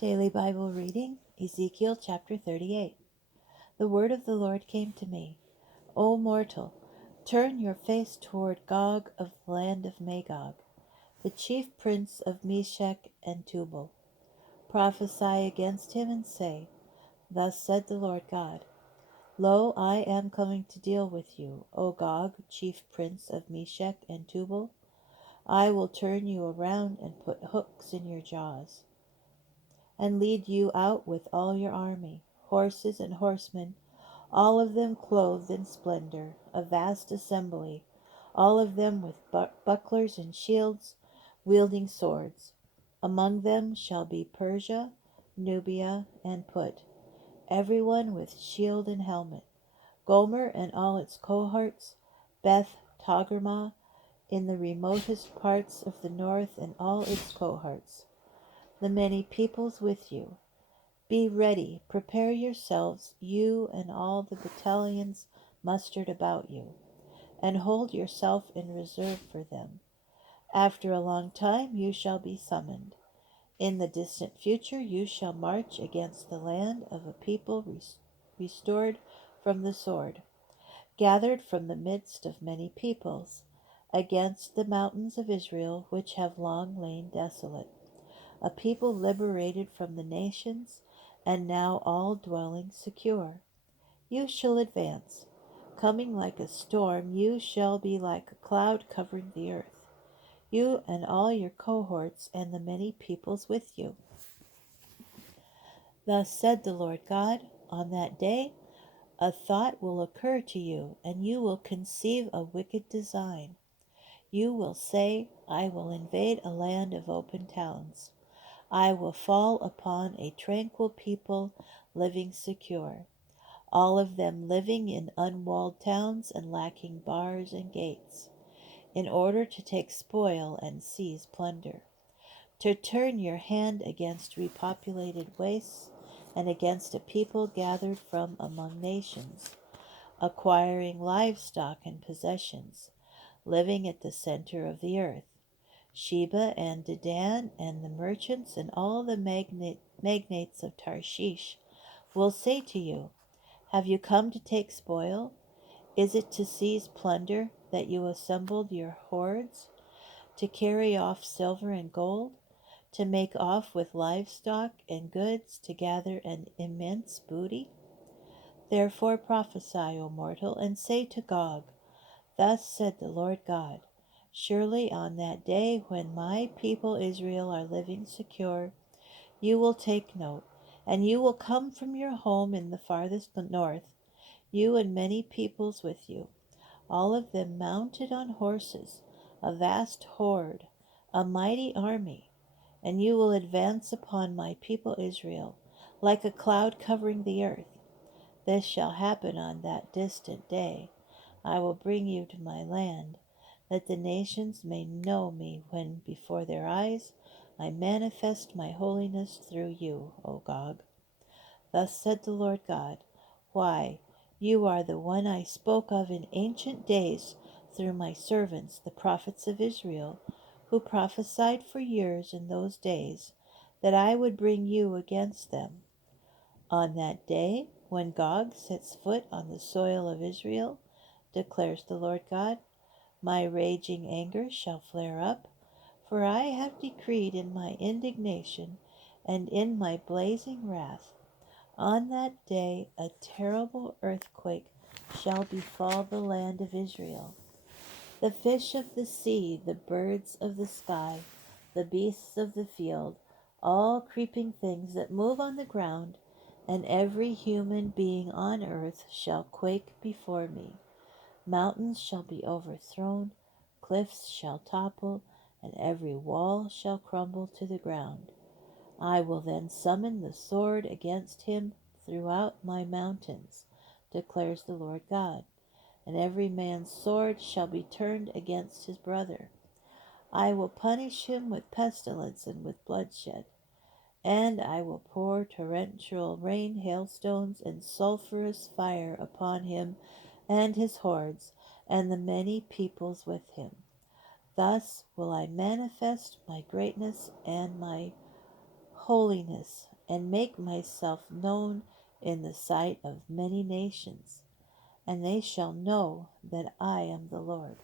Daily Bible reading, Ezekiel chapter 38. The word of the Lord came to me. O mortal, turn your face toward Gog of the land of Magog, the chief prince of Meshech and Tubal. Prophesy against him and say, Thus said the Lord God, Lo, I am coming to deal with you, O Gog, chief prince of Meshech and Tubal. I will turn you around and put hooks in your jaws, and lead you out with all your army, horses and horsemen, all of them clothed in splendor, a vast assembly, all of them with bucklers and shields, wielding swords. Among them shall be Persia, Nubia, and Put, everyone with shield and helmet, Gomer and all its cohorts, Beth Togarmah in the remotest parts of the north and all its cohorts, the many peoples with you. Be ready, prepare yourselves, you and all the battalions mustered about you, and hold yourself in reserve for them. After a long time you shall be summoned. In the distant future you shall march against the land of a people restored from the sword, gathered from the midst of many peoples, against the mountains of Israel which have long lain desolate, a people liberated from the nations, and now all dwelling secure. You shall advance. Coming like a storm, you shall be like a cloud covering the earth, you and all your cohorts and the many peoples with you. Thus said the Lord God, on that day a thought will occur to you, and you will conceive a wicked design. You will say, I will invade a land of open towns. I will fall upon a tranquil people living secure, all of them living in unwalled towns and lacking bars and gates, in order to take spoil and seize plunder, to turn your hand against repopulated wastes and against a people gathered from among nations, acquiring livestock and possessions, living at the center of the earth. Sheba and Dedan and the merchants and all the magnates of Tarshish will say to you, Have you come to take spoil? Is it to seize plunder that you assembled your hordes? To carry off silver and gold? To make off with livestock and goods? To gather an immense booty? Therefore prophesy, O mortal, and say to Gog, Thus said the Lord God, Surely on that day when my people Israel are living secure, you will take note, and you will come from your home in the farthest north, you and many peoples with you, all of them mounted on horses, a vast horde, a mighty army, and you will advance upon my people Israel, like a cloud covering the earth. This shall happen on that distant day. I will bring you to my land, that the nations may know me when before their eyes I manifest my holiness through you, O Gog. Thus said the Lord God, Why, you are the one I spoke of in ancient days through my servants, the prophets of Israel, who prophesied for years in those days that I would bring you against them. On that day, when Gog sets foot on the soil of Israel, declares the Lord God, my raging anger shall flare up, for I have decreed in my indignation and in my blazing wrath. On that day a terrible earthquake shall befall the land of Israel. The fish of the sea, the birds of the sky, the beasts of the field, all creeping things that move on the ground, and every human being on earth shall quake before me. Mountains shall be overthrown, cliffs shall topple, and every wall shall crumble to the ground. I will then summon the sword against him throughout my mountains, declares the Lord God, and every man's sword shall be turned against his brother. I will punish him with pestilence and with bloodshed, and I will pour torrential rain, hailstones, and sulphurous fire upon him and his hordes, and the many peoples with him. Thus will I manifest my greatness and my holiness and make myself known in the sight of many nations, and they shall know that I am the Lord.